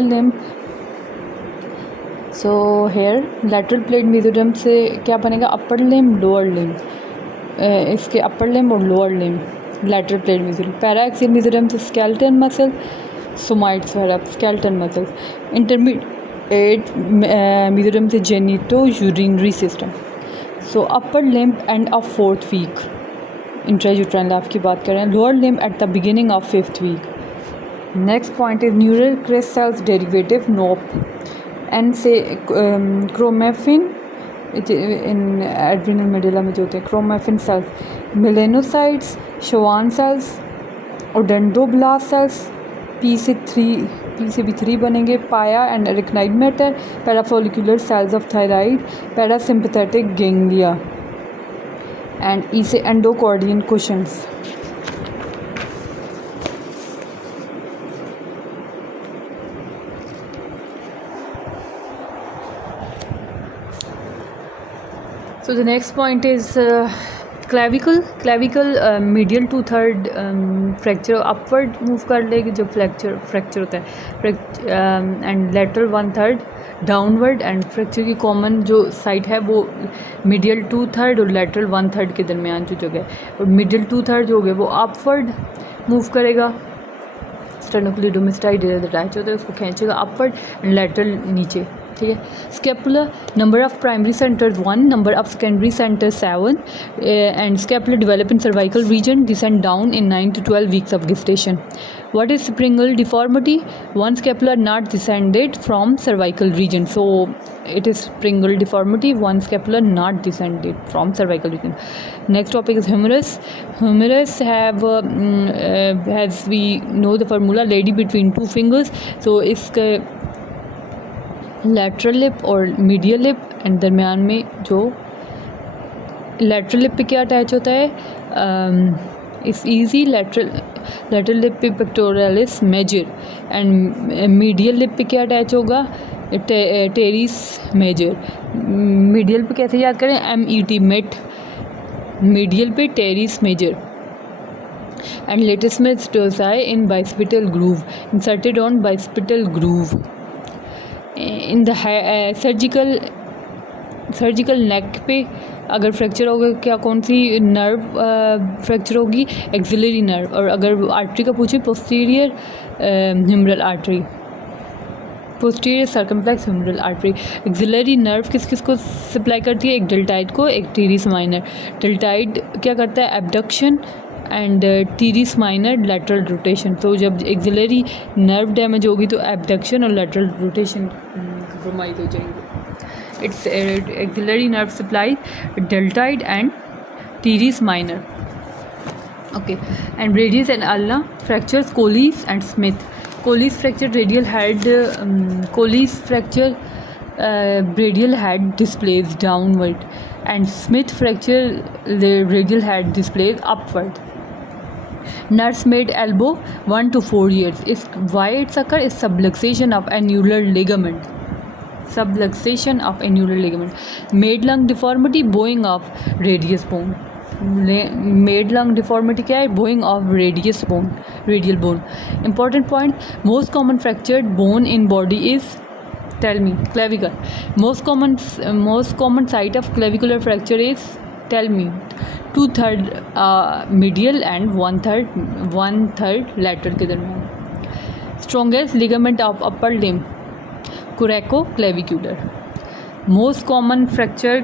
Limb. So here lateral plate mesoderm से क्या बनेगा, अपर लिम्ब लोअर लिम्ब, इसके अपर लिम्ब और lower limb lateral plate mesoderm. Paraxial mesoderm से skeleton muscle, somites वगैरह skeleton muscles. Intermediate mesoderm से genito urinary system. So upper limb and uh fourth week, intrauterine life की बात करें, lower limb at the beginning of fifth week. Next point is neural crest cells derivative nope N से chromaffin in adrenal medulla में जो होते हैं chromaffin cells, melanocytes, Schwann cells, odontoblast cells, P से भी 3 बनेंगे, pia and arachnoid matter, parafollicular cells of thyroid, parasympathetic ganglia and E से endocardial cushions. So the next point is clavicle medial 2/3 fracture upward move कर लेगी जब fracture होता है, and lateral 1/3 downward, and fracture की कॉमन जो side है वो मीडियल 2/3 और लेटरल 1/3 के दरमियान जो जगह है, और मिडिल 2/3 जो हो गया वो अपवर्ड मूव करेगा, स्टेर्नोक्लीडोमास्टाइड अटैच होता है उसको खींचेगा अपवर्ड, एंड लेटरल नीचे, ठीक है। Scapula number of primary centres 1, number of secondary centres 7, and scapula develop in cervical region, descend down in 9 to 12 weeks of gestation. What is springal deformity? One scapula not descended from cervical region. So it is springal deformity, one scapula not descended from cervical region. Next topic is humerus. Humerus have as we know the formula, lady between two fingers. So इसका lateral lip और medial lip and दरमियान में जो lateral lip पे क्या attach होता है, इस easy lateral lip पे pectoralis major, and medial lip पे क्या अटैच होगा, teres major। medial पे कैसे याद करें, MET met, medial पे teres major, and latissimus dorsi in bicipital groove, inserted on bicipital groove. In the surgical neck पे अगर फ्रैक्चर होगा क्या, कौन सी नर्व फ्रैक्चर होगी, एक्सिलरी नर्व, और अगर आर्टरी का पूछे posterior humeral artery, posterior circumflex humeral artery. Axillary nerve किस किस को सप्लाई करती है, एक डेल्टाइड को, एक टीरिस माइनर। डेल्टाइड क्या करता है, abduction, and teres minor lateral rotation. तो जब एक्सिलरी नर्व डैमेज होगी तो एबडक्शन और लेटरल रोटेशन कॉम्प्रोमाइज हो जाएंगे। It's axillary nerve supply deltoid and teres minor, okay. And radius and ulna fractures, Colles and Smith. Colles fracture radial head, Colles fracture radial head displays downward, and Smith fracture the radial head displays upward. Nursemaid elbow 1 to 4 years. Is why it's occur is subluxation of annular ligament. Subluxation of annular ligament. Maid lung deformity, bowing of radius bone. Maid lung deformity क्या है, bowing of radius bone, radial bone. Important point, most common fractured bone in body is, tell me, clavicle. Most common site of clavicular fracture is, tell me, 2/3 medial and 1/3 lateral के दरमियान। Strongest ligament of upper limb, coraco-clavicular. Most common fracture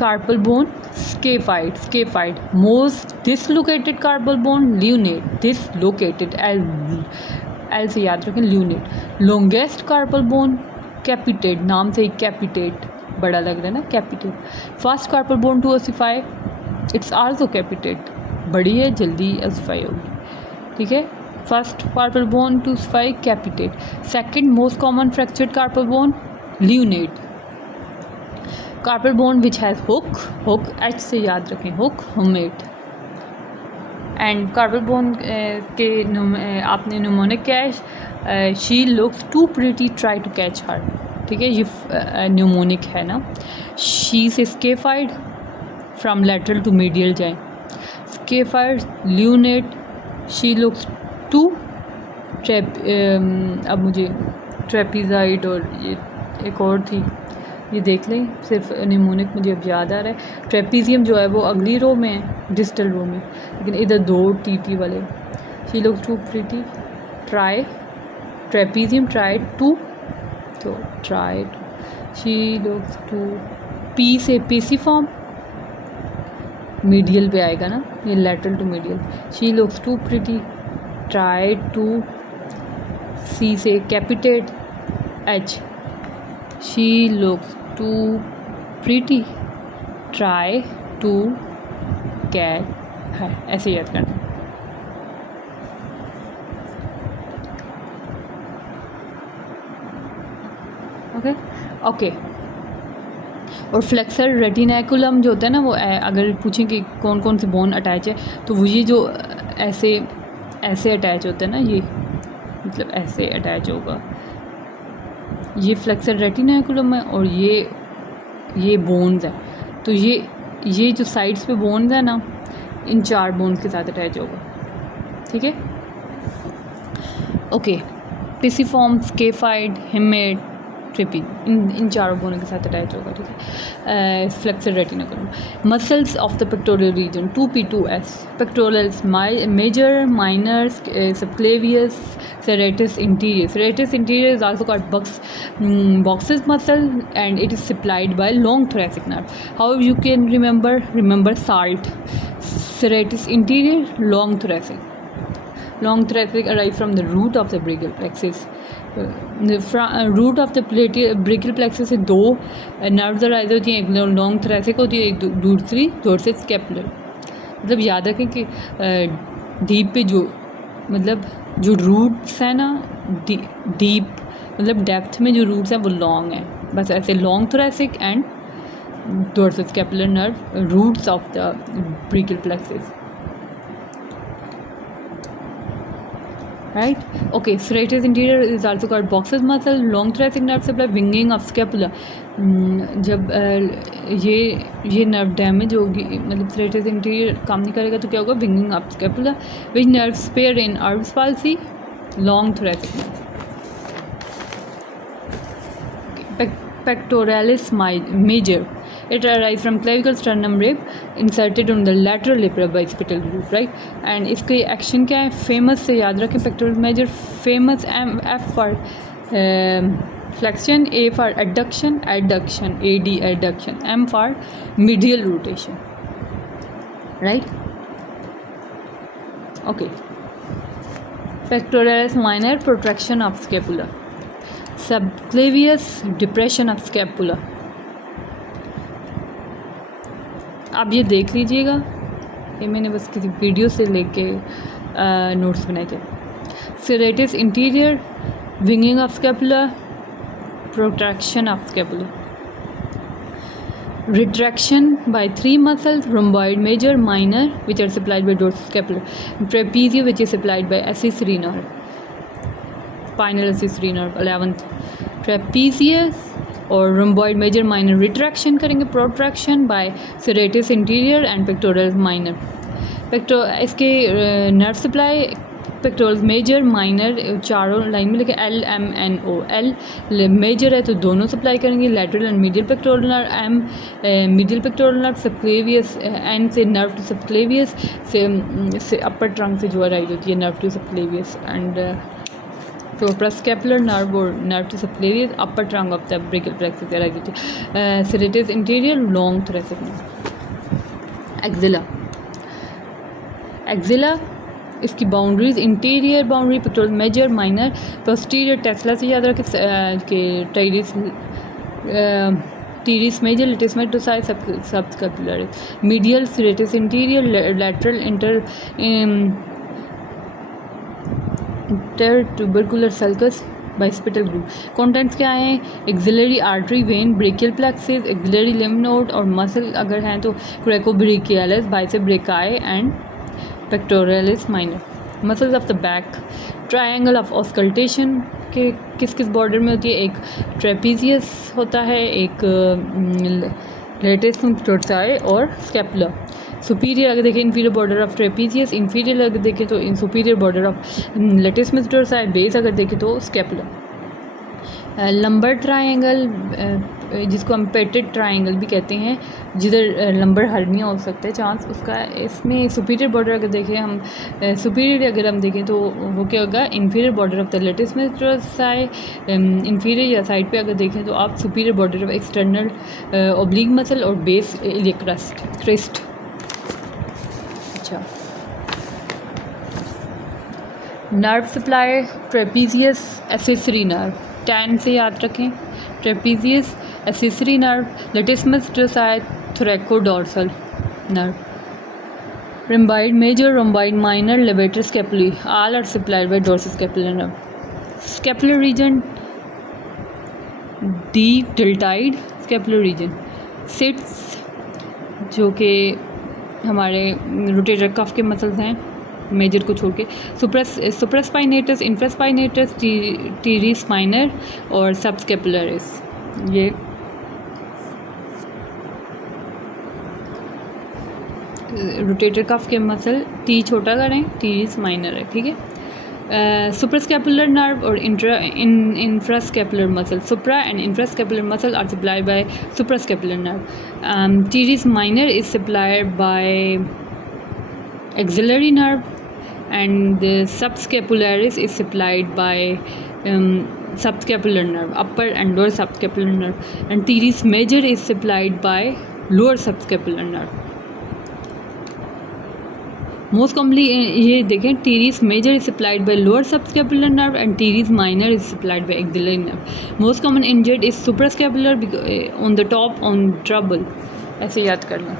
carpal bone, scaphoid. Most dislocated carpal bone, lunate. Dislocated, L से याद रखें, lunate. Longest carpal bone, कैपिटेट, नाम से ही कैपिटेट बड़ा लग रहा है ना, capitate. First carpal bone to ossify, it's also capitate, बड़ी है जल्दी ओसिफाई होगी, ठीक है। First carpal bone to ossify capitate. Second most common fractured carpal bone, lunate. Carpal bone which has hook H से याद रखें, hook, hamate. And carpal bone के आपने न्यूमोनिक क्या है, she looks to pretty try to catch her, ठीक है, ये न्यूमोनिक है ना। शी से scaphoid, from lateral to medial जाए, scaphoid, lunate, she looks to trap, अब मुझे ट्रेपीजाइड और ये एक और थी, ये देख लें, सिर्फ निमोनिक मुझे अब याद आ रहा है। ट्रेपीजियम जो है वो अगली रो में है, डिस्टल रो में, लेकिन इधर दो टी वाले। She looks to pretty, try trapezium, try to, तो try she looks to, P से पीसी फॉर्म मीडियल पे आएगा ना, ये lateral to medial. She looks to pretty, try to, C से capitate, H, she looks to pretty, try to cat है, ऐसे याद करना। Okay okay. और फ्लेक्सर रेटिनैकुलम जो होता है ना, वो अगर पूछें कि कौन कौन से बोन अटैच है, तो वो ये जो ऐसे ऐसे अटैच होता है ना, ये मतलब ऐसे अटैच होगा, ये फ्लेक्सर रेटिनैकुलम है। और ये बोन्स है, तो ये जो साइड्स पे बोन्स है ना, इन 4 बोन्स के साथ अटैच होगा, ठीक है। ओके, पिसिफॉर्म, स्केफाइड, हिमेट, ट्रिपी, इन 4 बोनों के साथ अटैच होगा, ठीक है। Flexor retinaculum. Muscles of the pectoral region, 2P2S, pectorals, major, minor, subclavius, serratus interior. Serratus interior is also called Box's muscle, and it is supplied by long thoracic nerve. How you can remember SALT. Serratus interior, long thoracic. Long thoracic arrive from the root of the brachial plexus. Root of the brachial plexus से 2 nerves arise होती हैं, एक long thoracic होती है, एक दूसरी dorsal scapular. मतलब याद रखें कि डीप पे जो मतलब जो रूट्स हैं ना, डीप मतलब डेप्थ में जो रूट्स हैं वो लॉन्ग हैं, बस ऐसे long thoracic and dorsal scapular nerve, roots of the brachial plexus, right? Okay, serratus interior is also called Box's muscle, long thoracic nerve supply, winging of scapula. जब ये नर्व डैमेज होगी, मतलब serratus interior काम नहीं करेगा तो क्या होगा, winging of scapula, which nerves pair in Erb's palsy, long thoracic nerve. Pectoralis major, it arises from clavicle sternum rib inserted on the lateral lip of bicipital group, right? And इसके action क्या है, famous से याद रखें, pectoral major famous, F for flexion, A for adduction, AD adduction, M for medial rotation, right? Okay. Pectoralis minor, protraction of scapula. Subclavius, depression of scapula. आप ये देख लीजिएगा, ये मैंने बस किसी वीडियो से लेके नोट्स बनाए थे। Serratus interior, winging of scapula, protraction of scapula. Retraction by 3 muscles, rhomboid major, minor, which are supplied by dorsal scapula. Trapezius, which is supplied by accessory nerve, spinal accessory nerve, 11th. Trapezius और rhomboid major minor retraction करेंगे, protraction by serratus interior and pectoralis minor. इसके nerve supply pectoralis major minor चारों line में लिखे LMNO, L major है तो दोनों supply करेंगे, lateral and medial pectoral nerve, M medial pectoral nerve, subclavius, N से nerve to subclavius से upper trunk से जो अराइज होती है nerve to subclavius, and तो proscapular nerve और nerve to subclavius, upper trunk of the brachial plexus arise होती है। serratus interior, long thoracic nerve. Axilla इसकी boundaries, interior boundary pectoral major, minor, posterior Tesla से याद रखें कि टीरिस मेजर, लेटिस मेट्रोसाइड, subscapular, medial serratus interior, lateral intertubercular sulcus, bicipital groove. Contents क्या हैं, axillary artery, vein, brachial plexus, axillary lymph node, और muscle अगर हैं तो coracobrachialis, bicep brachii and pectoralis minor. Muscles of the back, triangle of auscultation के किस किस border में होती है, एक ट्रेपीजियस होता है, एक लेटिस डोर्साई और स्कैपुला। सुपीरियर अगर देखें inferior border of trapezius, inferior अगर देखें तो इन superior border of latissimus dorsi, base अगर देखें तो स्कैपुला। लंबर ट्रायंगल, जिसको हम पेटेड ट्रायंगल भी कहते हैं, जिधर लंबर हर्निया हो सकता है चांस उसका। इसमें सुपीरियर बॉर्डर अगर देखें हम, सुपीरियर अगर हम देखें तो वो क्या होगा, inferior border of the latissimus मेट्रोसाई। इन्फीरियर या साइड पे अगर देखें तो आप superior border of external oblique muscle और बेस इलियक क्रेस्ट। अच्छा, nerve supply trapezius accessory nerve, tan से याद रखें, trapezius accessory nerve, latissimus dorsi thoracodorsal nerve, rhomboid major, rhomboid minor, levator scapulae, all are supplied by dorsoscapular nerve. Scapular region, deep deltoid scapular region sits, जो कि हमारे rotator cuff के muscles हैं major को छोड़ के, सुप्रास्पाइनेटस, इंफ्रास्पाइनेटस, टीरिस माइनर और subscapularis. ये रोटेटर कफ के मसल टी छोटा करें, टीरिस माइनर है, ठीक है। सुप्रास्केपुलर नर्व और infrascapular muscle, supra and infrascapular muscle are supplied by suprascapular nerve, teres minor is supplied by axillary nerve and the subscapularis is supplied by subscapular nerve, upper and lower subscapular nerve, and teres major is supplied by lower subscapular nerve. Most commonly ये देखें, teres major is supplied by lower subscapular nerve and teres minor is supplied by axillary nerve. Most common injured is suprascapular on the top on trouble, ऐसे याद कर लें।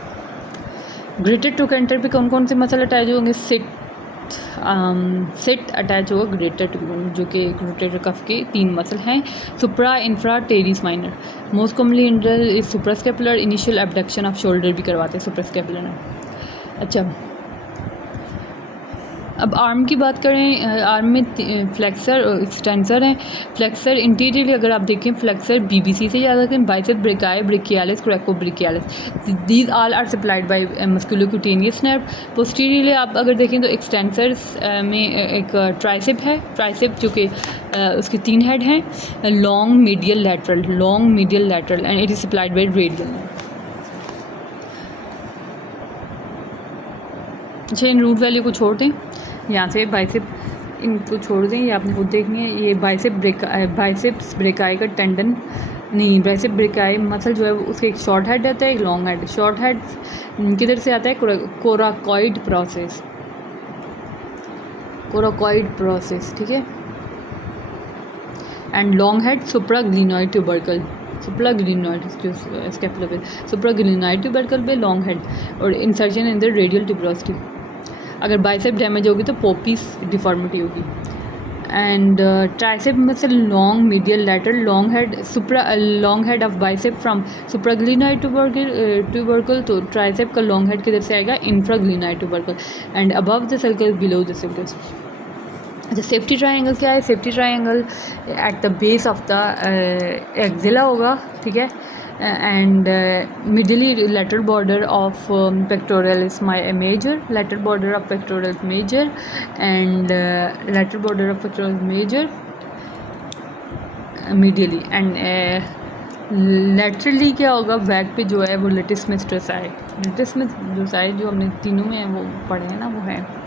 Greater trochanter पे कौन कौन से मसल अटैच होंगे, सिट अटैच होगा ग्रेटर ट्यूबन, जो कि एक रोटेटर कफ के 3 मसल हैं, supra, infra, teres minor. Most commonly इंडल is suprascapular, initial abduction of shoulder भी करवाते हैं सुप्रास्केपुलर में। अच्छा, अब आर्म की बात करें, आर्म में फ्लेक्सर और एक्सटेंसर हैं। फ्लेक्सर इंटीरियरली अगर आप देखें, फ्लेक्सर बीबीसी से याद रखें, bicep brachii, brachialis, coracobrachialis, these all are supplied by musculocutaneous nerve. Posteriorly आप अगर देखें तो एक्सटेंसर्स में एक ट्राइसेप है, ट्राइसेप जो कि उसके 3 हेड हैं, long medial lateral and it is supplied bye radial nerve. अच्छा, इन रूट वैल्यू को छोड़ दें, यहाँ से बाइसेप इनको छोड़ दें, ये आपने खुद देखनी है। ये बाइसेप्स ब्रेकाई का टेंडन नहीं, बाइसेप ब्रेकाई मसल जो है उसके एक शॉर्ट हेड रहता है, एक लॉन्ग हेड। शॉर्ट हेड किधर से आता है, कोराकॉइड प्रोसेस, ठीक है। And long head supraglenoid tubercle, जो स्कैपुला पे, सुप्राग्लिनोइड ट्यूबरकल पे लॉन्ग हेड, और insertion in the radial tuberosity. अगर बाइसेप डैमेज होगी तो पोपीस डिफॉर्मिटी होगी। एंड ट्राइसेप में से long medial lateral long head of bicep from supraglenoid tubercle, तो ट्राइसेप का लॉन्ग हेड किधर से आएगा, infraglenoid tubercle, and above the circle below the circle. अच्छा, सेफ्टी ट्रायंगल क्या है, safety triangle at the base of the axilla होगा, ठीक है, and medially lateral border of pectoralis major, lateral border of pectoralis major and lateral border of pectoralis major medially, and laterally क्या होगा, back पे जो है वो लेटिसमस डोर्साई, जो हमने तीनों में वो पढ़े हैं ना, वो है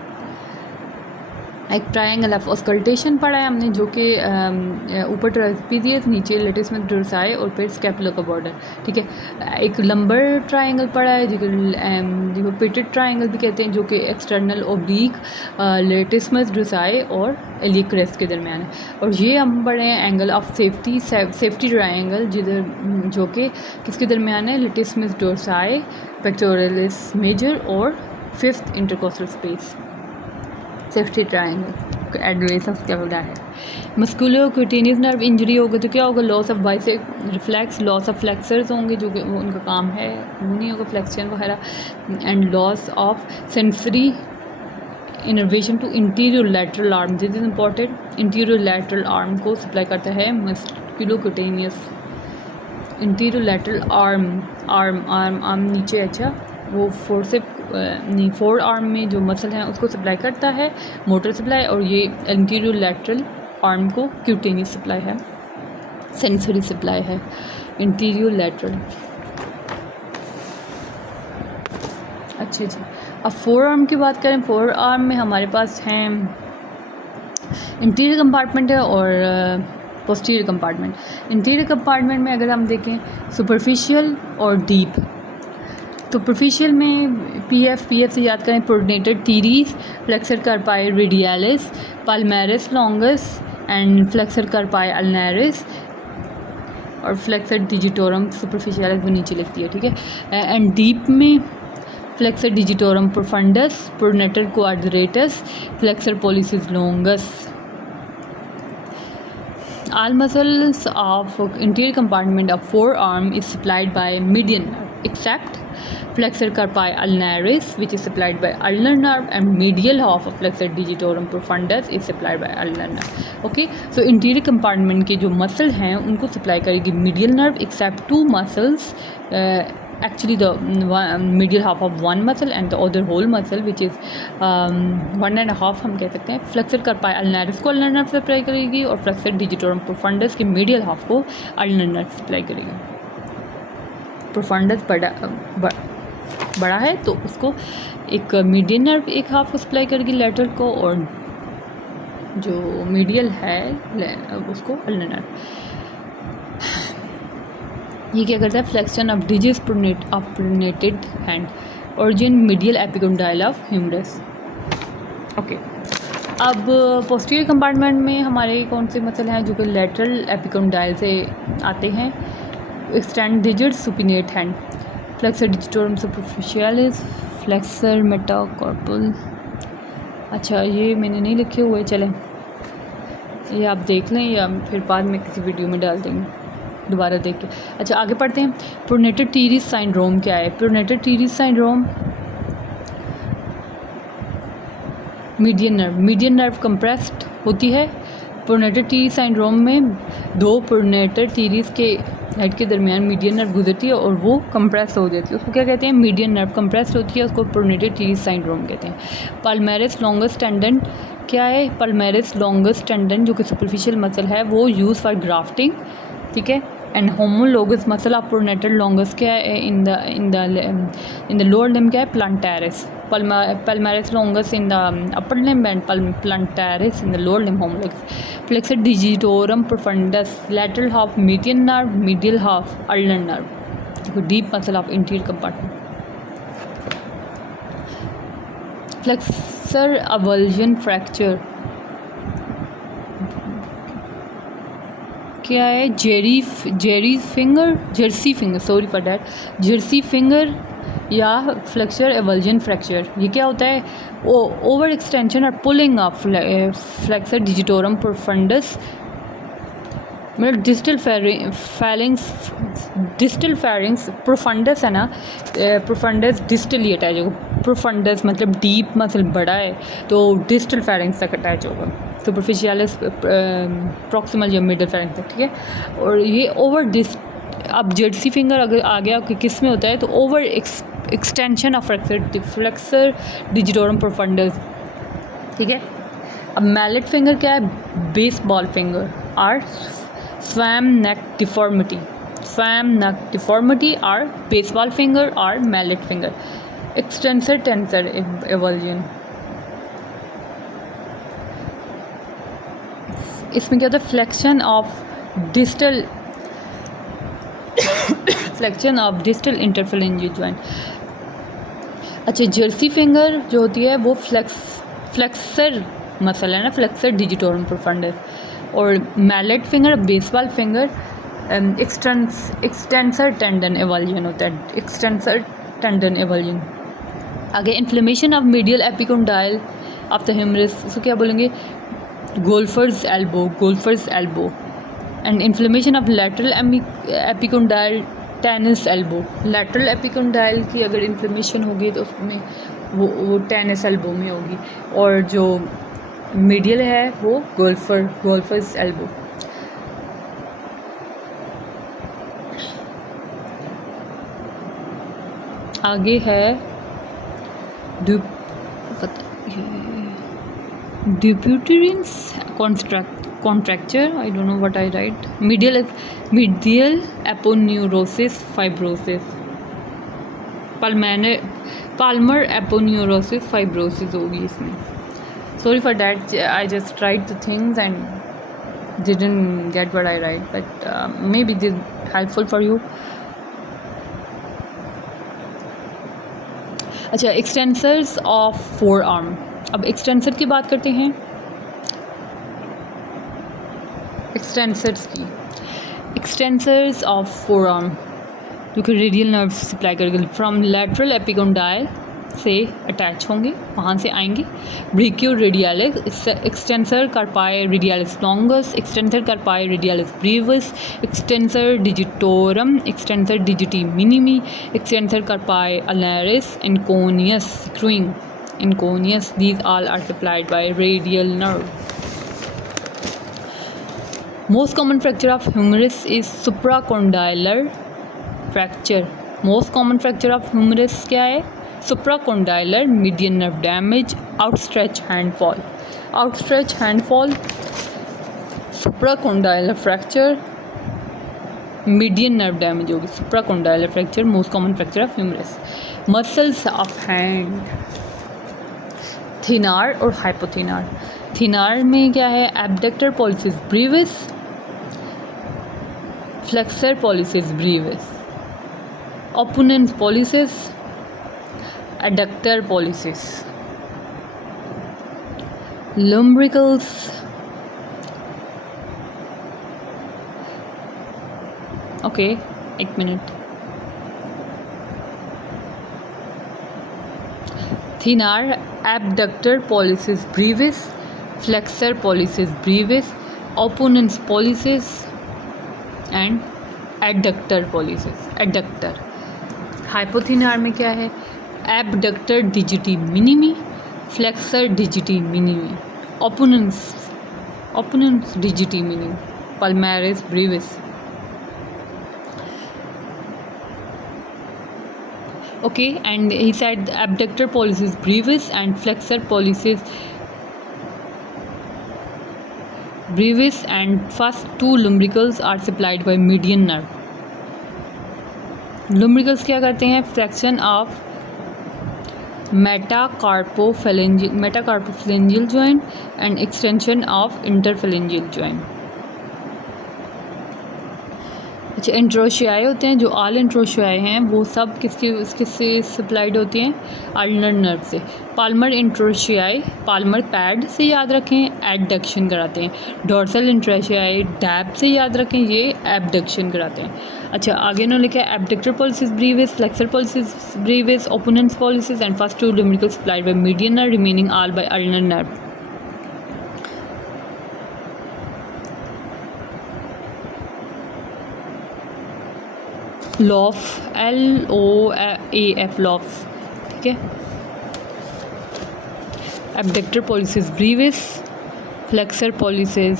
एक ट्रायंगल ऑफ ऑस्कल्टेशन पढ़ा है हमने, जो कि ऊपर ट्रापेजियस, नीचे लेटिसमस डोर्साई और फिर स्कैपुला का बॉर्डर, ठीक है। एक लंबर ट्रायंगल पढ़ा है जिसको पेटेड ट्रायंगल भी कहते हैं, जो कि एक्सटर्नल ओब्लिक लेटिसमस डोर्साई और इलियक क्रेस्ट के दरमियान है। और ये हम पढ़े हैं एंगल ऑफ सेफ्टी ट्रायंगल, जो कि किसके दरमियान है, लेटिसमस डोर्साई, पेक्टोरलिस मेजर और 5th intercostal space. Safety triangle adverse of scapula है। मस्कुलोक्यूटेनियस नर्व इंजरी होगा तो क्या होगा, loss of bicep reflex, loss of flexors होंगे, जो कि उनका काम है, वो नहीं होगा फ्लेक्शन वगैरह, and loss of sensory innervation to interior lateral arm, this is important. Interior lateral arm को सप्लाई करता है मस्कुलोक्यूटेनियस, इंटीरियर लैटरल आर्म नीचे, अच्छा, वो फोर आर्म में जो मसल हैं उसको सप्लाई करता है, मोटर सप्लाई, और ये इंटीरियर लैटरल आर्म को क्यूटेनियस सप्लाई है। सेंसरी सप्लाई है। Interior lateral. अच्छा जी, अब फोर आर्म की बात करें। फोर आर्म में हमारे पास हैं इंटीरियर कंपार्टमेंट है और पोस्टीरियर कंपार्टमेंट। इंटीरियर कंपार्टमेंट में अगर हम देखें सुपरफिशियल और डीप। सुपरफिशियल में पीएफ से याद करें pronator teres, flexor carpi radialis, palmaris longus and flexor carpi ulnaris और फ्लेक्सर डिजिटोरम सुपरफिशियलिस वो नीचे लिखती है, ठीक है। एंड डीप में flexor digitorum profundis, pronator quadratus, flexor pollicis longus. All muscles of interior compartment of forearm is supplied by median nerve except flexor carpi ulnaris, which is supplied by ulnar nerve, and medial half of flexor digitorum profundus is supplied by ulnar nerve. Okay, so interior compartment के जो muscle हैं उनको supply करेगी medial nerve except two muscles, actually the medial half of one muscle and the other whole muscle which is 1.5 हम कह सकते हैं। Flexor carpi अल्नारिस को अल्नर नर्व सप्लाई करेगी और फ्लेक्सर डिजिटोरम प्रोफंडस के मीडियल हाफ को अल्नर नर्व सप्लाई करेगी। प्रोफंडस बड़ा है तो उसको एक मीडियन नर्व एक हाफ को सप्लाई करेगी लेटरल को, और जो मीडियल है उसको अल्नर नर्व। ये क्या करता है? Flexion of digits of pronated hand, origin medial epicondyle of humerus. Okay, अब पोस्टीरियर कंपार्टमेंट में हमारे कौन से मसल हैं जो कि लेटरल एपिकोंडाइल से आते हैं? Extend digit supinate hand, flexor digitorum superficialis, flexor metacarpal. अच्छा, ये मैंने नहीं लिखे हुए, चलें ये आप देख लें या फिर बाद में किसी वीडियो में डाल देंगे दोबारा देख के। अच्छा, आगे पढ़ते हैं। प्रोनेटेड टीरीज सिंड्रोम क्या है? Pronated teres syndrome median nerve compressed होती है। प्रोनेटेड टीरीज सिंड्रोम में दो प्रोनेटेड टीरीज के हेड के दरमियान मीडियन नर्व गुजरती है और वो कंप्रेस हो जाती है, उसको क्या कहते हैं? मीडियन नर्व कंप्रेस्ड होती है, उसको प्रोनेटेड टीरीज सिंड्रोम कहते हैं। पाल्मेरिस लॉन्गस टेंडन क्या है? पाल्मेरिस लॉन्गस टेंडन जो कि सुपरफिशियल मसल है वो यूज़ फॉर ग्राफ्टिंग, ठीक है। And homologous muscle of pronated longus क्या है? इन द लोअर लिम्ब क्या है? प्लांटारिस। palmaris longus in the upper limb and plantaris in the lower limb homologous. Flexor digitorum profundus, lateral half median nerve, medial half ulnar nerve, deep muscle of interior compartment. Flexor avulsion fracture क्या है? Jerry finger या flexor avulsion fracture. ये क्या होता है? Over extension और pulling of flexor digitorum profundis, मतलब distal pharynx profundis है ना, प्रोफंडस डिस्टल ही अटैच होगा। प्रोफंडस मतलब डीप मसल बड़ा है तो डिस्टल फेरिंग्स तक अटैच होगा, सुपरफिशियलिस प्रॉक्सिमल या मिडल फेरिंग्स तक, ठीक है। और ये ओवर अब जर्सी फिंगर अगर आ गया कि किस में होता है तो over extension of flexor digitorum profundus, ठीक है। अब मैलेट फिंगर क्या है? बेसबॉल फिंगर और स्वैम नेक डिफॉर्मिटी और बेसबॉल फिंगर और mallet finger. Extensor tensor avulsion, इसमें क्या होता है? Flexion of distal interphalangeal joint. अच्छा, जर्सी फिंगर जो होती है वो फ्लेक्सर मसल है ना, फ्लेक्सर डिजिटोरम प्रोफंडस। और mallet finger, baseball finger extensor tendon avulsion होता है, एक्सटेंसर टेंडन एवल्जन। आगे inflammation of medial epicondyle of the humerus, उसको क्या बोलेंगे? Golfer's elbow. And inflammation of lateral epicondyle tennis elbow. Lateral epicondyle की अगर inflammation होगी तो उसमें वो टेनिस एल्बो में होगी, और जो मीडियल है वो गोल्फर्स एल्बो। आगे है ड्यूपुटेरियन construct. contracture, I don't know what I write. Medial aponeurosis fibrosis. Palmer aponeurosis fibrosis होगी इसमें. Sorry for that, I just tried the things and didn't get what I write, but maybe this helpful for you. अच्छा, extensors of four arm. अब extensor की बात करते हैं. Extensors की, extensors of forearm जो कि रेडियल नर्व सप्लाई करेंगे, फ्रॉम लैटरल एपिकोंडाइल से अटैच होंगे, वहाँ से आएंगे. Brachioradialis, extensor carpi radialis longus, extensor carpi radialis brevis, extensor digitorum, extensor digiti minimi, extensor carpi ulnaris, anconeus screwing, anconeus. These all are supplied by radial nerve. Most common fracture of humerus is supracondylar fracture. Most common fracture of humerus क्या है? Supracondylar median nerve damage, outstretched hand fall. Outstretched hand fall, supracondylar fracture, median nerve damage होगी. Supracondylar fracture, most common fracture of humerus. Muscles of hand, थिनार और हाइपोथिनार. थिनार में क्या है? Abductor pollicis brevis, flexor pollicis brevis, opponens pollicis, adductor pollicis. Lumbricals, okay एक मिनट. Thenar, abductor pollicis brevis, flexor pollicis brevis, opponens pollicis and adductor pollicis. Adductor. Hypothenar में क्या है? Abductor digiti minimi, flexor digiti minimi, opponens digiti minimi, palmaris brevis. Okay, and he said abductor pollicis brevis and flexor pollicis brevis and first two lumbricals are supplied by median nerve. Lumbricals क्या करते हैं? Flexion of metacarpophalangeal joint and extension of interphalangeal joint. अच्छा, इंट्रोशियाई होते हैं. जो all इंट्रोशियाई हैं वो सब किससे सप्लाइड होती हैं? अल्नर नर्व से. पाल्मर इंट्रोशियाई पाल्मर पैड से याद रखें, एडक्शन कराते हैं. डोर्सल इंट्रोशियाई डैब से याद रखें, ये एबडक्शन कराते हैं. अच्छा, आगे उन्होंने लिखा है abductor pollicis brevis, flexor pollicis brevis, opponens pollicis and first two lumbricals supplied by median nerve, remaining all by ulnar nerve. Loaf, LOAF loaf. ठीक है. Abductor pollicis brevis, flexor pollicis,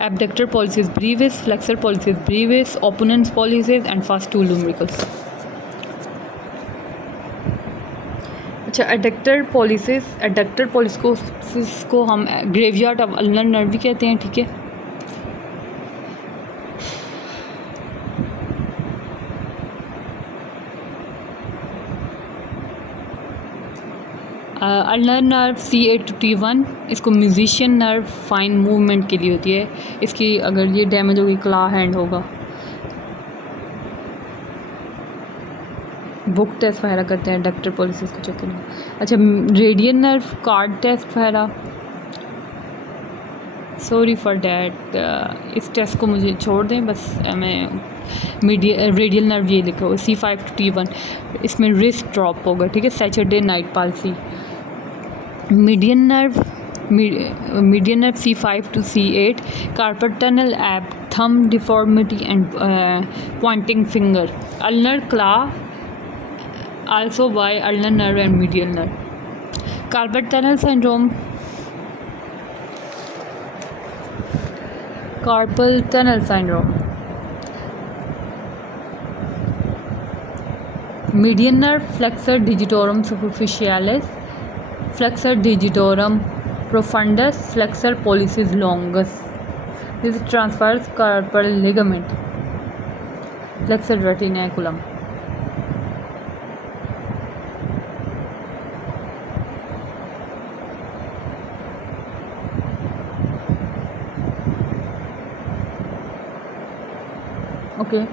abductor pollicis brevis, flexor pollicis brevis, opponens pollicis and first two lumbricals. अच्छा, adductor pollicis को हम graveyard of ulnar nerve भी कहते हैं. ठीक है. Ulnar nerve C8 to T1, इसको म्यूजिशियन नर्व फाइन मूवमेंट के लिए होती है. इसकी अगर ये डैमेज होगी, क्ला हैंड होगा. बुक टेस्ट वगैरह करते हैं एडक्टर पॉलिसिस को चेक करने. अच्छा, रेडियल नर्व कार्ड टेस्ट वगैरह. सॉरी फॉर डैट, इस टेस्ट को मुझे छोड़ दें बस. मैं रेडियल नर्व ये लिखा होगा C5 to T1, इसमें रिस्ट ड्रॉप होगा. ठीक है. Saturday night palsy. Median nerve C5 to C8, carpal tunnel, ape, thumb deformity and pointing finger. Ulnar claw also by ulnar nerve and medial nerve. Carpal tunnel syndrome, carpal tunnel syndrome. Median nerve flexor digitorum superficialis, flexor digitorum profundus, flexor pollicis longus. This is transverse carpal ligament, flexor retinaculum. Okay.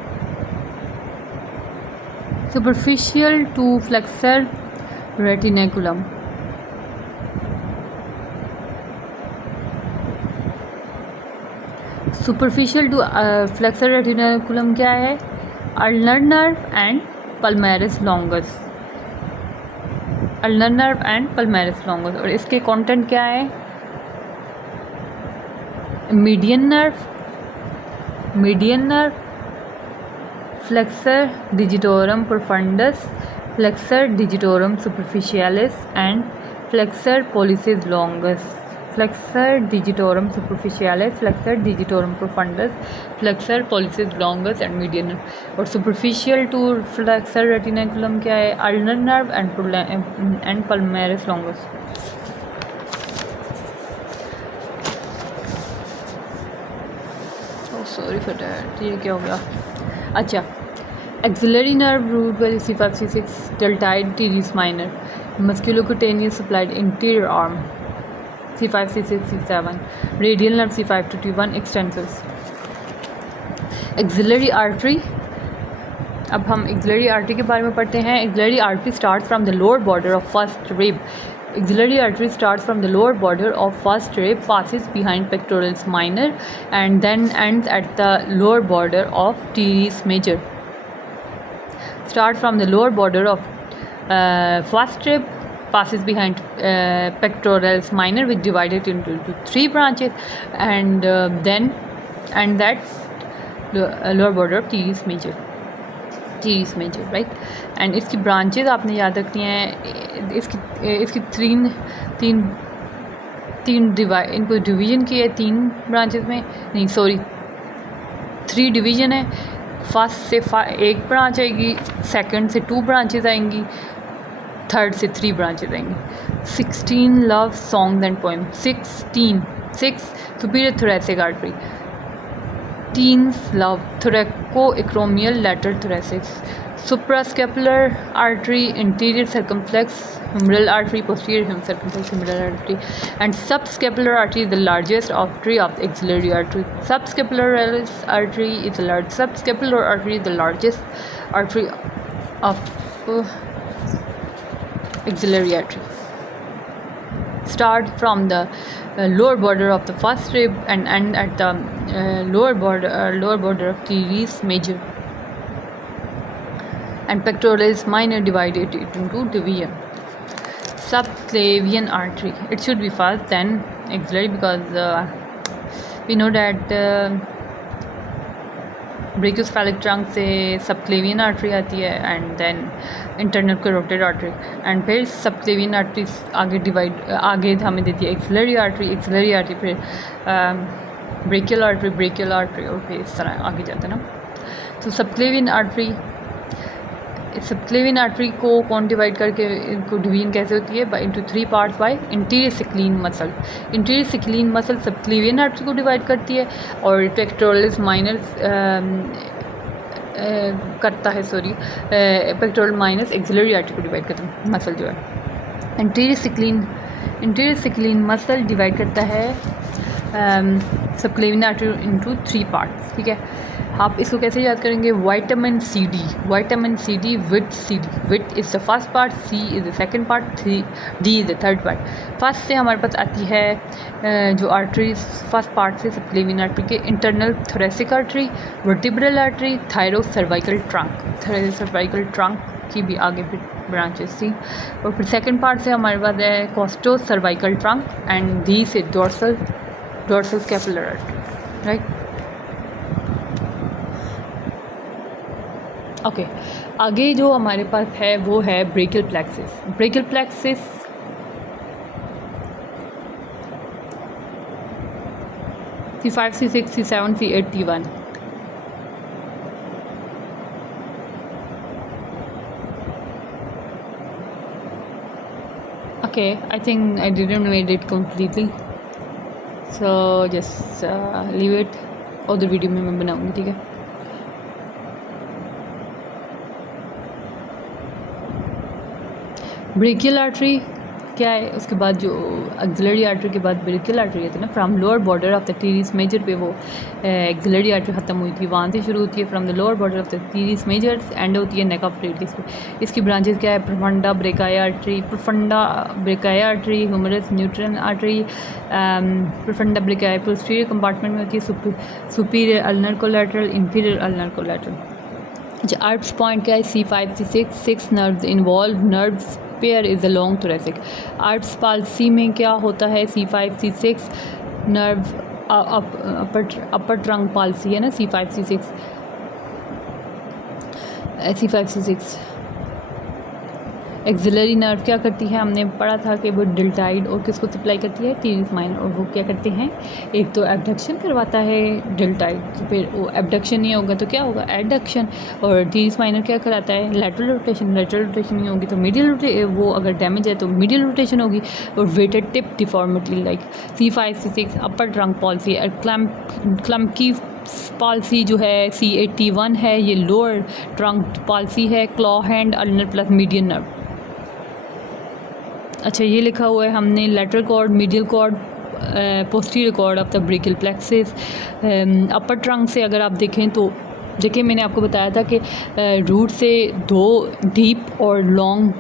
Superficial to flexor retinaculum. Superficial to flexor retinaculum क्या है? Ulnar nerve and palmaris longus. Ulnar nerve and palmaris longus. और इसके content क्या है? median nerve, flexor digitorum profundus, flexor digitorum superficialis and flexor pollicis longus. Flexor digitorum superficialis, flexor digitorum profundus, flexor pollicis longus and median nerve. और superficial to flexor retinaculum क्या है? ulnar nerve and palmaris longus. Sorry for that, ये क्या हो गया? अच्छा, axillary nerve root वाली C5 C6 deltoid teres minor, musculocutaneous supplied interior arm C5 C6 C7, radial nerve C5 to T1 extensors. Axillary artery, अब हम axillary artery के बारे में पढ़ते हैं. Axillary artery start from the lower border of first rib. Axillary artery starts from the lower border of first rib, passes behind pectoralis minor and then ends at the lower border of teres major. Start from the lower border of first rib, passes behind pectoralis minor, which divided into 3 branches, and then and that lower border of teres major. Right. And इसकी branches आपने याद रखनी है. इसकी तीन इनको division किए 3 branches में, नहीं सॉरी 3 डिवीज़न है. फर्स्ट से 1 ब्रांच आएगी, सेकंड से 2 ब्रांचेज आएंगी, थर्ड से 3 ब्रांचेज आएंगी. 16 love songs and poem. 6 superior thoracic artery, teens love thoracoacromial lateral thoracic, suprascapular artery, interior circumflex humeral artery, posterior circumflex humeral artery, and subscapular artery is the largest artery of the axillary artery. Subscapular artery is the largest artery of axillary artery. Start from the lower border of the first rib and end at the lower border of teres major, and pectoralis minor divided into division. Subclavian artery, it should be first then axillary, because we know that brachiocephalic trunk से subclavian artery आती है and then internal carotid artery, and फिर subclavian artery आगे हमें देती है axillary artery, फिर brachial artery और फिर इस तरह आगे जाता है ना. तो सबक्लेवियन आर्टरी को कौन डिवाइड करके, इनको डिवीजन कैसे होती है? By into 3 parts by interior scalene muscle. Interior scalene muscle subclavian artery को डिवाइड करती है और पेक्टोरलिस माइनर करता है, पेक्टोरल माइनस एक्सिलरी आर्टरी को डिवाइड करता है मसल जो है. इंटीरियर सिक्लीन मसल डिवाइड करता है सबक्लेवियन आर्टरी इनटू 3 पार्ट्स. ठीक है, आप इसको कैसे याद करेंगे? Vitamin C D vit is the first part, C is the second part, D is the third part. First से हमारे पास आती है जो आर्टरीज फर्स्ट पार्ट से सबक्लेवियन आर्टरी के, internal thoracic artery, vertebral artery, thyrocervical trunk की भी आगे फिर ब्रांचेस थी. और फिर सेकंड पार्ट से हमारे पास है costocervical trunk and D से dorsal scapular artery. Right. Okay, आगे जो हमारे पास है वो है brachial plexus. C5 C6 C7 C8 T1. Okay, I think I didn't made it completely, so just leave it. और वीडियो में मैं बनाऊँगी, ठीक है. ब्रेकियल आर्टरी क्या है, उसके बाद जो एक्सिलरी आर्टरी के बाद ब्रेकियल आर्टरी है ना, from lower border of the teres major पे वो एक्सिलरी आर्टरी ख़त्म हुई थी, वहाँ से शुरू होती है. From the lower border of the teres major end होती है नेक ऑफ रेडियस पे. इसकी ब्रांचेस क्या है, profunda brachii artery, profunda brachii artery, humeral nutrient artery. Profunda brachii posterior compartment में होती है, superior ulnar collateral, inferior ulnar collateral. अच्छा, आर्ट्स पॉइंट क्या है, C5 C6 6 nerves involve. Nerves pair is a long thoracic. Erb's palsy में क्या होता है, C5 C6 नर्व अपर ट्रंक पाल्सी है ना, C5 C6. एक्सिलरी नर्व क्या करती है, हमने पढ़ा था कि वो डिल्टाइड और किसको सप्लाई करती है, टीरिस माइनर. और वो क्या करते हैं, एक तो एबडक्शन करवाता है डिल्टाइड, तो फिर वो एबडक्शन नहीं होगा तो क्या होगा, एडक्शन. और टीरिस माइनर क्या कराता है, लैटरल रोटेशन. लैटरल रोटेशन नहीं होगी तो मीडियल वो अगर डैमेज है तो मीडियल रोटेशन होगी. और weighted tip deformity like C5 C6 upper trunk palsy. Klumpke की पॉलिसी जो है C81 है, ये लोअर ट्रंक पॉलिसी है. Claw hand ulnar plus median nerve. अच्छा, ये लिखा हुआ है हमने lateral cord, medial cord, posterior cord of the brachial plexus. Upper trunk से अगर आप देखें तो देखिए, मैंने आपको बताया था कि रूट से दो डीप और लॉन्ग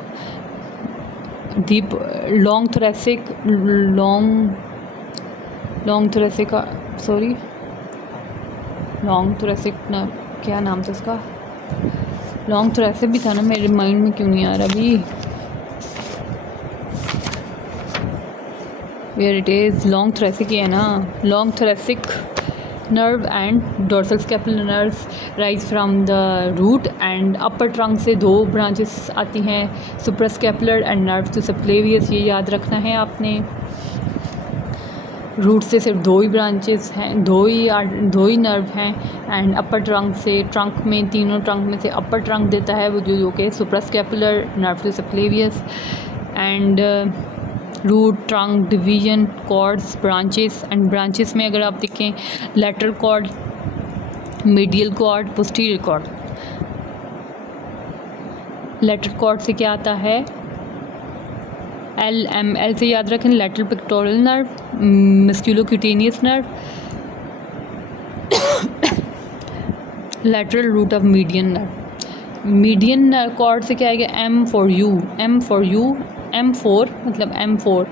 थोरेसिक लॉन्ग थोरेसिक ना, क्या नाम था उसका, लॉन्ग थोरेसिक भी था ना, मेरे माइंड में क्यों नहीं आ रहा अभी. Where it is, long thoracic ही है ना. Long thoracic nerve and dorsal scapular nerves rise from the root and upper trunk से दो ब्रांचेस आती हैं, suprascapular and nerve to subclavius. ये याद रखना है आपने. रूट से सिर्फ दो ही ब्रांचेस हैं, दो ही नर्व हैं. एंड अपर ट्रंक से, ट्रंक में तीनों ट्रंक में से अपर ट्रंक देता है वो जो कि suprascapular, nerve to subclavius. And root, trunk, division, cords, branches. And branches में अगर आप देखें, lateral cord, medial cord, posterior cord. Lateral cord से क्या आता है, LML से याद रखें, lateral pectoral nerve, musculocutaneous nerve, lateral root of median nerve. Median cord से क्या आएगा, M4 मतलब M4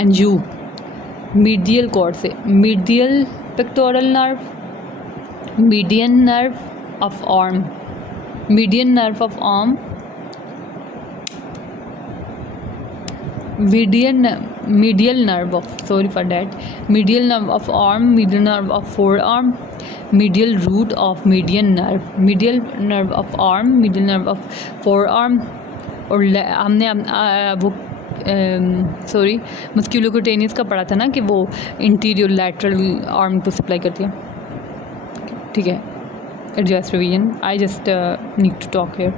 एंड U. मीडियल कॉर्ड से medial pectoral nerve, median nerve of arm, medial nerve of arm, medial nerve of arm, medial nerve of forearm, medial root of median nerve, medial nerve of arm, medial nerve of forearm. और हमने musculocutaneous का पढ़ा था ना कि वो anterior lateral arm को supply करती है, ठीक है. Adjust revision, I just need to talk here.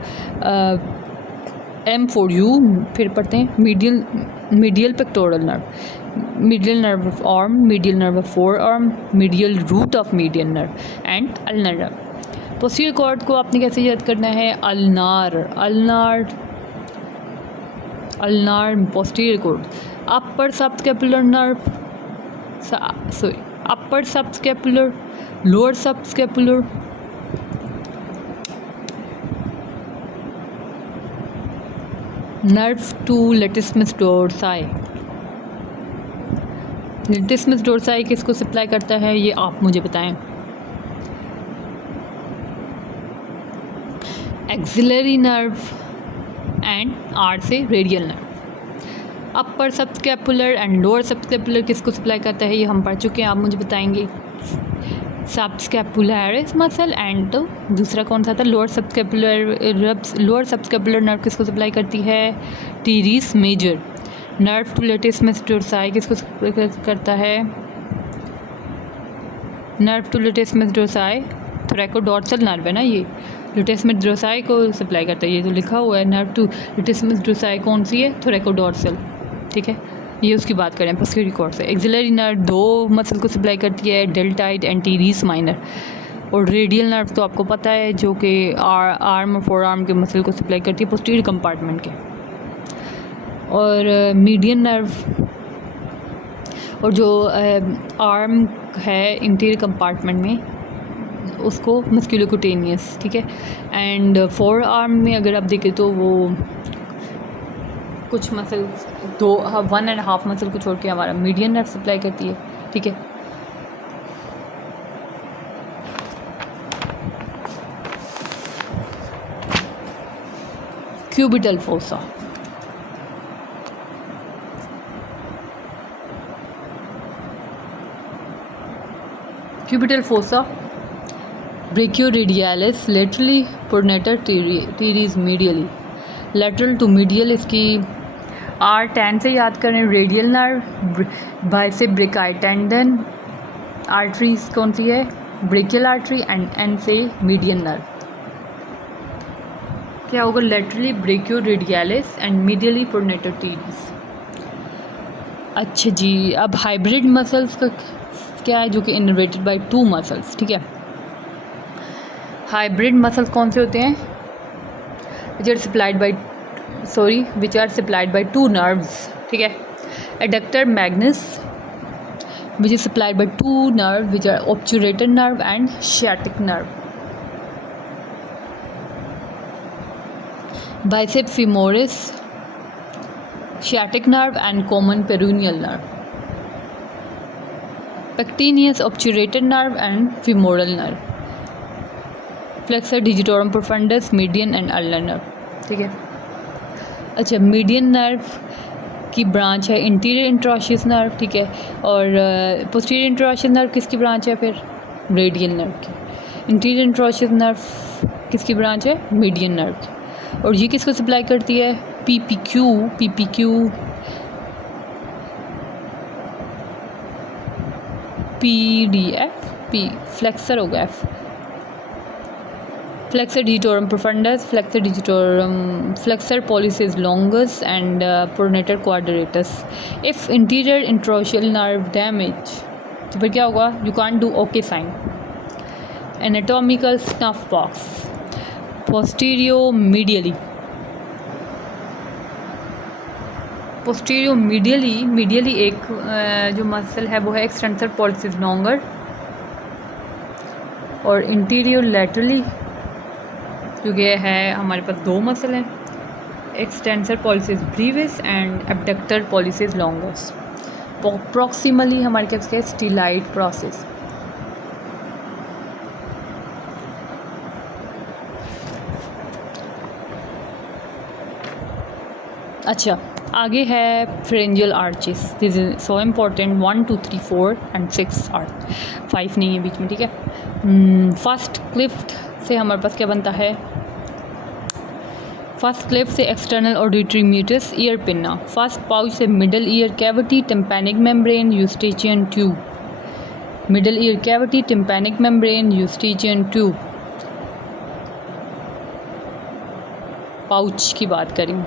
M4U, फिर पढ़ते हैं medial pectoral nerve, medial nerve of arm, medial nerve of forearm, medial root of median nerve and ulnar nerve. Posterior cord को आपने कैसे याद करना है, ulnar posterior cord. Upper subscapular nerve, upper subscapular, lower subscapular, nerve to latissimus dorsi. Latissimus dorsi किसको supply करता है, ये आप मुझे बताएं. एक्सिलरी नर्व एंड आर से radial nerve. Upper subscapular and lower subscapular किसको सप्लाई करता है, ये हम पढ़ चुके हैं, आप मुझे बताएंगे. सबस्कैपुलरिस मसल एंड दूसरा कौन सा था, लोअर सबस्कैपुलर नर्व किसको सप्लाई करती है, teres major. Nerve to latissimus dorsi किसको सप्लाई करता है, nerve to latissimus dorsi thoracodorsal nerve है ना, ये लेटिसमस डोर्साई को सप्लाई करता है. ये तो लिखा हुआ है, नर्व टू लेटिसमस डोर्साई कौन सी है, थोरैकोडोर्सल. ठीक है, ये उसकी बात करें पोस्टीरियर कॉर्ड से। एक्सिलरी नर्व दो मसल को सप्लाई करती है, डेल्टाइड एंड टीरीज माइनर। और रेडियल नर्व तो आपको पता है जो कि आर्म और फोर आर्म के मसल को सप्लाई करती है पोस्टीरियर कंपार्टमेंट के। और मीडियन नर्व और जो आर्म है इंटीरियर कंपार्टमेंट में उसको मस्कुलोक्यूटेनियस, ठीक है। एंड फोर आर्म में अगर आप देखें तो वो कुछ मसल 1.5 मसल को छोड़ के हमारा मीडियन नर्व सप्लाई करती है, ठीक है। Cubital fossa, cubital fossa brachioradialis laterally, pronator teres medially. Lateral to medial इसकी R10 से याद करें। Radial nerve biceps brachii tendon, arteries कौन सी है, ब्रेकियल आर्टरी, एंड N से मीडियन नर्व। क्या होगा, laterally brachioradialis and medially pronator teres. अच्छा जी, अब हाइब्रिड मसल्स का क्या है, जो कि इनर्वेटेड बाय 2 मसल्स, ठीक है। हाइब्रिड मसल्स कौन से होते हैं, which are supplied by 2 nerves, ठीक है। Adductor magnus which is supplied by 2 nerve which are obturator nerve and sciatic nerve. Bicep femoris, sciatic nerve and common peroneal nerve. Pectineus obturator nerve and femoral nerve. Flexor digitorum profundus, median and ulnar nerve, ठीक है। अच्छा, median nerve की branch है interior interosseous nerve, ठीक है। और posterior interosseous nerve किसकी branch है, फिर रेडियल नर्व की। इंटीरियर इंट्रोशियस नर्व किसकी ब्रांच है, मीडियन नर्व की। और ये किसको सप्लाई करती है, PPQ PDF, P फ्लेक्सर होगा, F flexor digitorum profundus, flexor digitorum, flexor pollicis longus and pronator quadratus. If interior interosseous nerve damage, तो फिर क्या होगा, you can't do OK sign. Anatomical snuff box, posterior-medially. Posteromedially एक जो muscle है वो है एक्सटेंसर पॉलिसिस लॉन्गर, और इंटीरियर लैटरली क्योंकि है हमारे पास 2 मसल हैं, extensor pollicis brevis and abductor pollicis longus. Proximally हमारे पास क्या है, स्टीलाइड प्रोसेस। अच्छा, आगे है pharyngeal arches, this is so important. 1 2 3 4 and 6 arch, 5 नहीं है बीच में, ठीक है। फर्स्ट क्लिफ्ट से हमारे पास क्या बनता है, फर्स्ट क्लिफ्ट से external auditory meatus, ear pinna. First pouch से middle ear cavity, tympanic membrane, Eustachian tube. Middle ear cavity, tympanic membrane, Eustachian tube. Pouch की बात करें,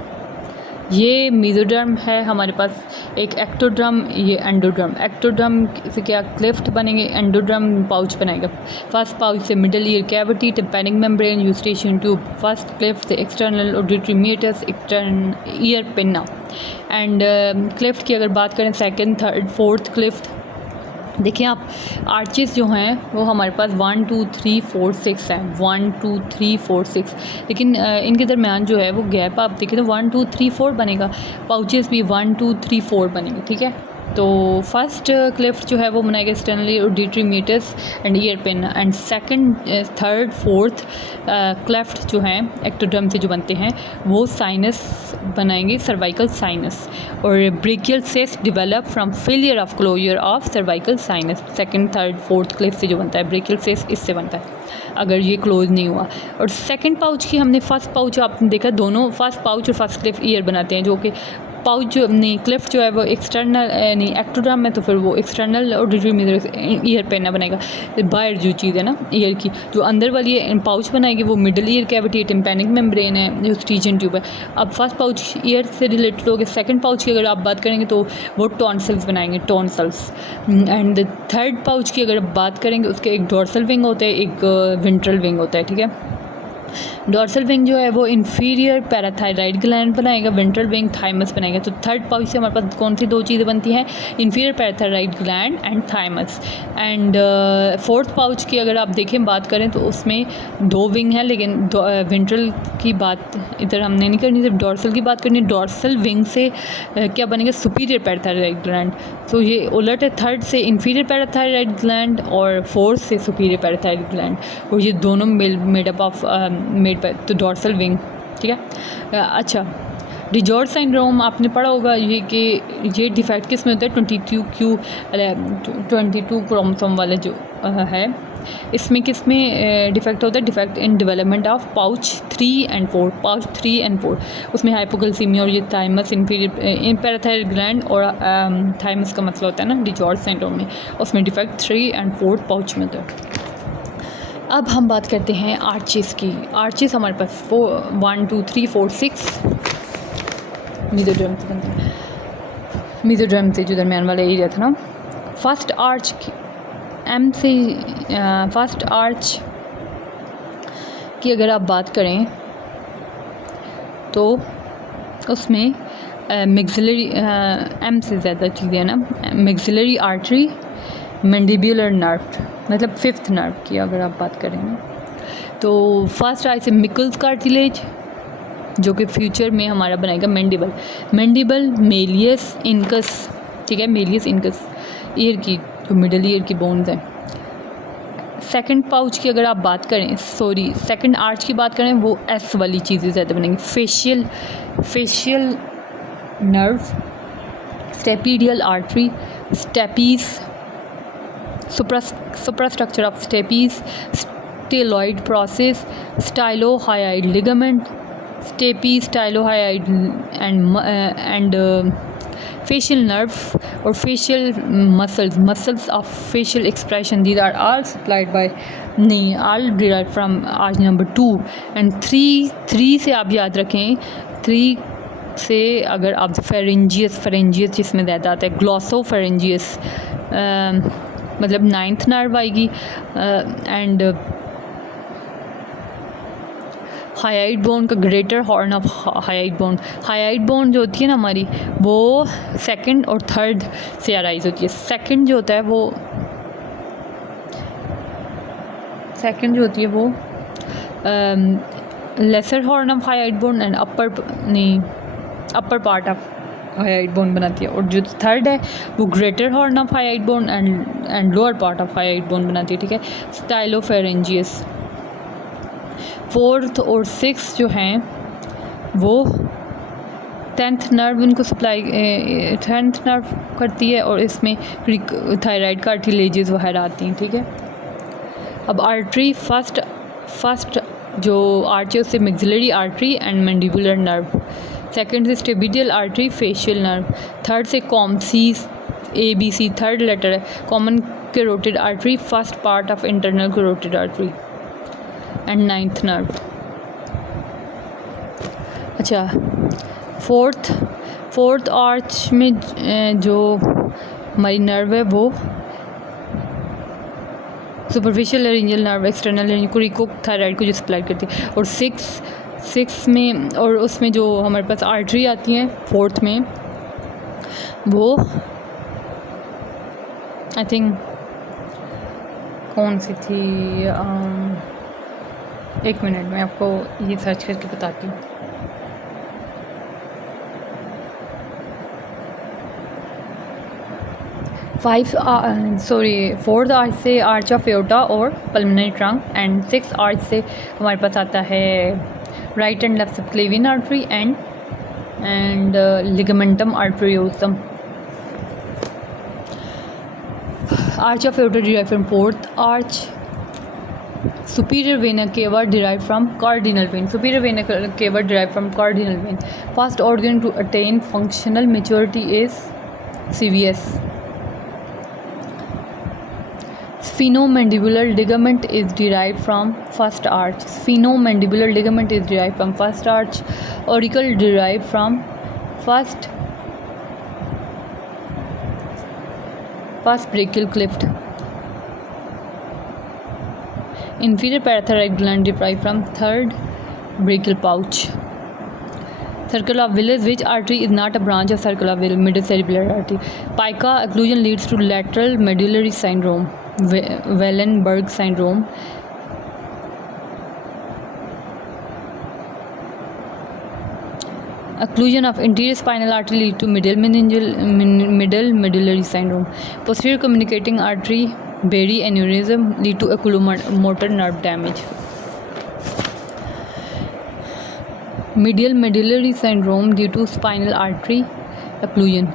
ये मेसोडर्म है हमारे पास, एक एक्टोड्रम, ये एंडोड्रम। एक्टोड्रम से क्या क्लिफ्ट बनेंगे, एंडोड्रम पाउच बनाएगा। फर्स्ट पाउच से middle ear cavity, tympanic membrane, Eustachian tube. First cleft से external auditory meatus, external ear pinna. And cleft की अगर बात करें, सेकंड, थर्ड, फोर्थ क्लिफ्ट, देखिए आप आर्चेस जो हैं वो हमारे पास 1 2 3 4 6 हैं, 1 2 3 4 6, लेकिन इनके दरमियान जो है वो गैप आप देखें तो 1 2 3 4 बनेगा। पाउचेस भी 1 2 3 4 बनेंगे, ठीक है। तो फर्स्ट क्लिफ्ट जो है वो बनाएगा externally auditory meatus and ear pin, and second, third, fourth cleft जो हैं एक्टोड्रम से जो बनते हैं वो साइनस बनाएंगे, सर्वाइकल साइनस। और branchial cyst develop from failure of closure of cervical sinus. Second, third, fourth cleft से जो बनता है ब्रेकियल सिस्ट, इससे बनता है अगर ये क्लोज नहीं हुआ। और सेकंड पाउच की हमने फर्स्ट पाउच आपने देखा, दोनों फर्स्ट पाउच और फर्स्ट क्लिफ्ट ईयर बनाते हैं, जो कि पाउच जो नहीं क्लिफ्ट जो है वो एक्सटर्नल नहीं एक्टोड्रम है, तो फिर वो एक्सटर्नल ऑडिटरी मीजर ईयर पेना बनाएगा। बाहर जो चीज़ है ना ईयर की, जो अंदर वाली है पाउच बनाएगी वो middle ear cavity tympanic membrane है, जो स्टीजन ट्यूब है। अब फर्स्ट पाउच ईयर से रिलेटेड हो गया। सेकंड पाउच की अगर आप बात करेंगे तो वो टॉन्सिल्स बनाएंगे, टॉन्सिल्स। एंड थर्ड पाउच की अगर बात करेंगे उसके एक डोर्सल विंग होता है, एक वेंट्रल विंग होता है, ठीक है। डॉर्सल विंग जो है वो इंफीरियर पैराथायराइड ग्लैंड बनाएगा, वेंट्रल विंग थाइमस बनाएगा। तो थर्ड पाउच से हमारे पास कौन सी दो चीज़ें बनती हैं, inferior parathyroid gland and thymus. And fourth pouch की अगर आप देखें बात करें तो उसमें दो विंग हैं, लेकिन वेंट्रल की बात इधर हमने नहीं करनी, सिर्फ डॉर्सल की बात करनी है। डॉर्सल विंग से क्या बनेगा, सुपीरियर पैराथायराइड ग्लैंड। तो ये उलट है, थर्ड से इंफीरियर पैराथायराइड ग्लैंड और फोर्थ से सुपीरियर पैराथायराइड ग्लैंड, और ये दोनों मेडअप ऑफ मेड बाय तो डॉर्सल विंग, ठीक है। अच्छा, डिजॉर्ज सिंड्रोम आपने पढ़ा होगा, ये कि ये डिफेक्ट किस में होता है, 22 क्रोमोसोम वाले जो है, इसमें किस में डिफेक्ट होता है, defect in development of pouch 3 and 4, pouch 3 and 4, उसमें हाइपोकैल्सीमिया और ये थाइमस इंफीरियर पैराथायराइड ग्लैंड और थाइमस का मसला होता है ना डिजॉर्ज सिंड्रोम में, उसमें डिफेक्ट 3 एंड 4 पाउच में होता है। अब हम बात करते हैं आर्चेस की। आर्चेस हमारे पास 1 2 3 4 6 मीजोडर्म से बनते हैं, मीजोडर्म से जो दरमियान वाला एरिया था ना। फर्स्ट आर्च एम से फर्स्ट आर्च की अगर आप बात करें तो उसमें मैक्सिलरी एम से ज़्यादा चीज़ें हैं ना, मैक्सिलरी आर्टरी, मैंडिबुलर नर्व, मतलब फिफ्थ नर्व की अगर आप बात करें तो फर्स्ट आई से मिकल्स कार्टिलेज जो कि फ्यूचर में हमारा बनाएगा मैंडिबल, मैंडिबल मेलियस इनकस, ठीक है, मेलियस इनकस ईयर की जो मिडल ईयर की बोन्स हैं। सेकंड पाउच की अगर आप बात करें, सॉरी सेकंड आर्च की बात करें, वो एस वाली चीज़ें ज़्यादा बनेंगी, facial nerve, stapedial artery, stapes, suprastructure of stapes, styloid process, stylohyoid ligament, stapes, stylohyoid and facial nerve or facial muscles of facial expression, these are all supplied by all derived from arch number 2 and 3 से आप याद रखें, 3 से अगर आप फेरेंजियस जिसमें ज़्यादा आता है, ग्लॉसोफेरेंजियस मतलब 9th नर्व आएगी, एंड हाइड बोन का greater horn of hyoid bone जो होती है ना हमारी, वो सेकंड और थर्ड से अराइज होती है। सेकंड जो होता है वो lesser horn of hyoid bone and upper part of hyoid bone बनाती है, और जो थर्ड है वो greater horn of hyoid bone and lower part of hyoid bone बनाती है, ठीक है, स्टाइलोफेरेंजियस। फोर्थ और सिक्स जो हैं वो 10th नर्व उनको सप्लाई 10th नर्व करती है, और इसमें थायराइड कार्टिलेजेस वगैरह आती हैं, ठीक है। अब आर्टरी, फर्स्ट जो आर्च है उससे maxillary artery and mandibular nerve, second से स्टेबिडियल आर्टरी, फेशियल नर्व, थर्ड से कॉम्सीस ABC, थर्ड लेटर है, common carotid artery, first part of internal carotid artery and 9th nerve. अच्छा, फोर्थ आर्च में जो हमारी नर्व है वो सुपरफिशियल लेरिंजियल नर्व, एक्सटर्नल कोरिकोथायराइड को जो सप्लाई करती है, और सिक्स में और उसमें जो हमारे पास आर्टरी आती हैं फोर्थ में, वो आई थिंक कौन सी थी, एक मिनट में आपको ये सर्च करके बताती हूँ। फोर्थ आर्च से आर्च ऑफ एओर्टा और pulmonary trunk, and 6th arch से हमारे पास आता है right and left subclavian artery and ligamentum arteriosum. Arch of aorta derived from fourth arch, superior vena cava derived from cardinal vein. Superior vena cava derived from cardinal vein. First organ to attain functional maturity is CVS. Sphenomandibular ligament is derived from first arch. Sphenomandibular ligament is derived from first arch. Auricle derived from first brachial cleft. Inferior parathyroid gland derived from third brachial pouch. Circle of Willis. Which artery is not a branch of circle of Willis? Middle cerebellar artery. Pica occlusion leads to lateral medullary syndrome, Wallenberg syndrome. Occlusion of anterior spinal artery lead to middle medullary syndrome. Posterior communicating artery berry aneurysm lead to oculomotor nerve damage. Medial medullary syndrome due to spinal artery occlusion,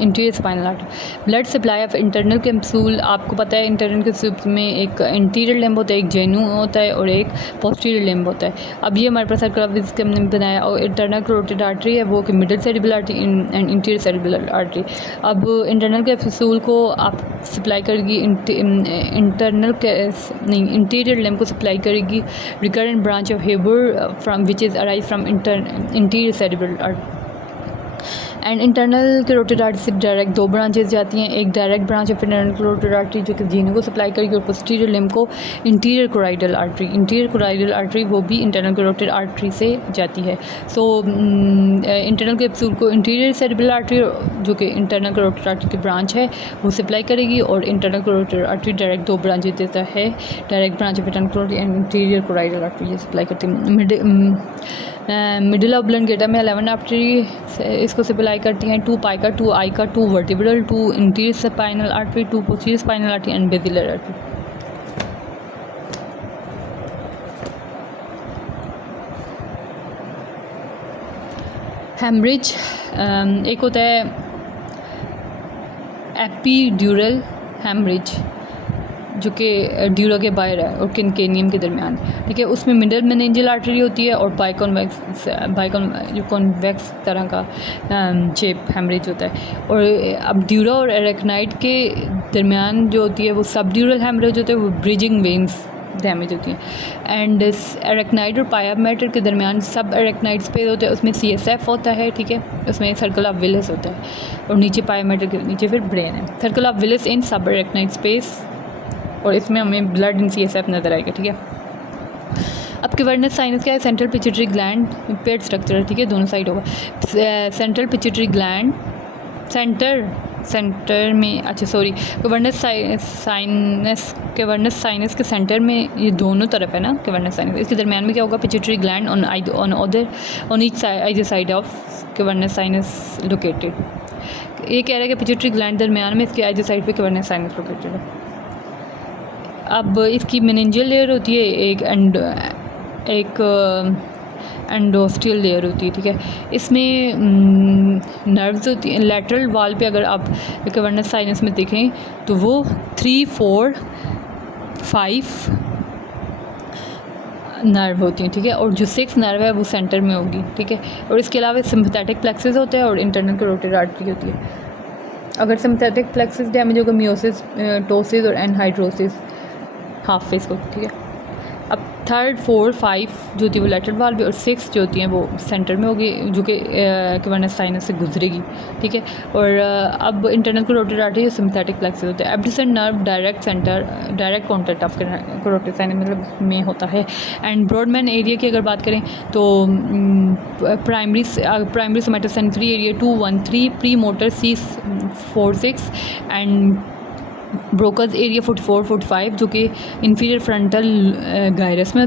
interior spinal artery. Blood supply of internal capsule. आपको पता है internal capsule में एक interior limb होता है, एक जेनू होता है और एक पोस्टीरियर लिम्ब होता है. अब ये हमारे पास सर्कल ऑफ विल्स हमने बनाया और इंटरनल कैरोटिड आर्टरी है वो कि middle cerebral artery and anterior cerebral artery. अब इंटरनल कैप्सूल को आप सप्लाई करेगी इंटीरियर लिम्ब को सप्लाई करेगी recurrent branch of Heubner from which is arise from anterior cerebral artery. And internal carotid artery से डायरेक्ट दो ब्रांचेस जाती हैं. एक direct branch of internal carotid artery जो कि जीनों को सप्लाई करेगी और पोस्टीरियर लिम्ब को anterior choroidal artery. Anterior choroidal artery वो भी इंटरनल कैरोटिड आर्टरी से जाती है. सो इंटरनल कैप्सूल को इंटीरियर सेरिब्रल आर्टरी जो कि इंटरनल कैरोटिड आर्टरी की ब्रांच है वो सप्लाई करेगी और इंटरनल कैरोटिड आर्टरी डायरेक्ट दो ब्रांचेस देता है. Direct branch of internal carotid and interior choroidal artery ये सप्लाई करती है. मिडिल ऑब्लंगेटा में 11 आर्टरी इसको सप्लाई करती हैं. 2 PICA, 2 AICA, 2 vertebral, 2 anterior spinal artery, 2 posterior spinal artery and basilar artery. Haemorrhage एक होता है एपीड्यूरल हेमरेज जो कि ड्यूरा के बाहर है और किनकेनियम के दरमियान. ठीक है, उसमें मिडल मेनिंजियल आर्टरी होती है और बाइकॉन्वेक्स तरह का शेप हेमरेज होता है. और अब ड्यूरा और एरेक्नाइड के दरमियान जो होती है वो सब ड्यूरल हेमरेज होता है, वो ब्रिजिंग वेन्स डैमेज होती हैं. एंड एरेक्नाइड और पाया मैटर के दरमियान सब एरेक्नाइड स्पेस होता है, उसमें CSF होता है. ठीक है, उसमें सर्कल ऑफ विलिस होता है और नीचे पाया मैटर के नीचे फिर ब्रेन है. सर्कल ऑफ विलिस इन सब एरेक्नाइड स्पेस और इसमें हमें ब्लड इन CSF नज़र आएगा. ठीक है, अब क्वेर्नस साइनस क्या है? Central pituitary gland paid structure है. ठीक है, दोनों साइड होगा. सेंट्रल पिट्यूटरी ग्लैंड सेंटर में क्वेर्नस साइनस के सेंटर में ये दोनों तरफ है ना क्वेर्नस साइनस. इसके दरमियान में क्या होगा? Pituitary gland on each side of cavernous sinus located. ये कह रहा है कि पिट्यूटरी ग्लैंड दरमियान में इसके आइदर साइड पे क्वेर्नस साइनस लोकेटेड है. अब इसकी मेनिंजियल लेयर होती है एक एंडोस्टियल लेयर होती है. ठीक है, इसमें नर्व्स होती हैं. लैटरल वॉल पे अगर आप क्वेर्नस साइनस में देखें तो वो 3, 4, 5 नर्व होती हैं. ठीक है, और जो 6 नर्व है वो सेंटर में होगी. ठीक है, और इसके अलावा सिम्पैथेटिक प्लेक्सस होता है और इंटरनल कैरोटिड आर्टरी होती है. अगर सिम्पैथेटिक प्लेक्सस डैमेज होगा मियोसिस, टोसिस और एनहाइड्रोसिस हाफ फेस को. ठीक है, अब 3, 4, 5 जो होती है वो लेटरल वाल भी और 6 जो होती हैं वो सेंटर में होगी जो कि क्वेर्नस साइनस से गुजरेगी. ठीक है, और अब internal carotid artery sympathetic plexus होता है. Abducent nerve direct contact of carotid sinus मतलब में होता है. एंड ब्रॉडमैन एरिया की अगर बात करें तो primary somatosensory area 2, 1, 3, pre motor C 4, 6 and Broca's area 44, 45 जो कि इंफीरियर फ्रंटल गायरस में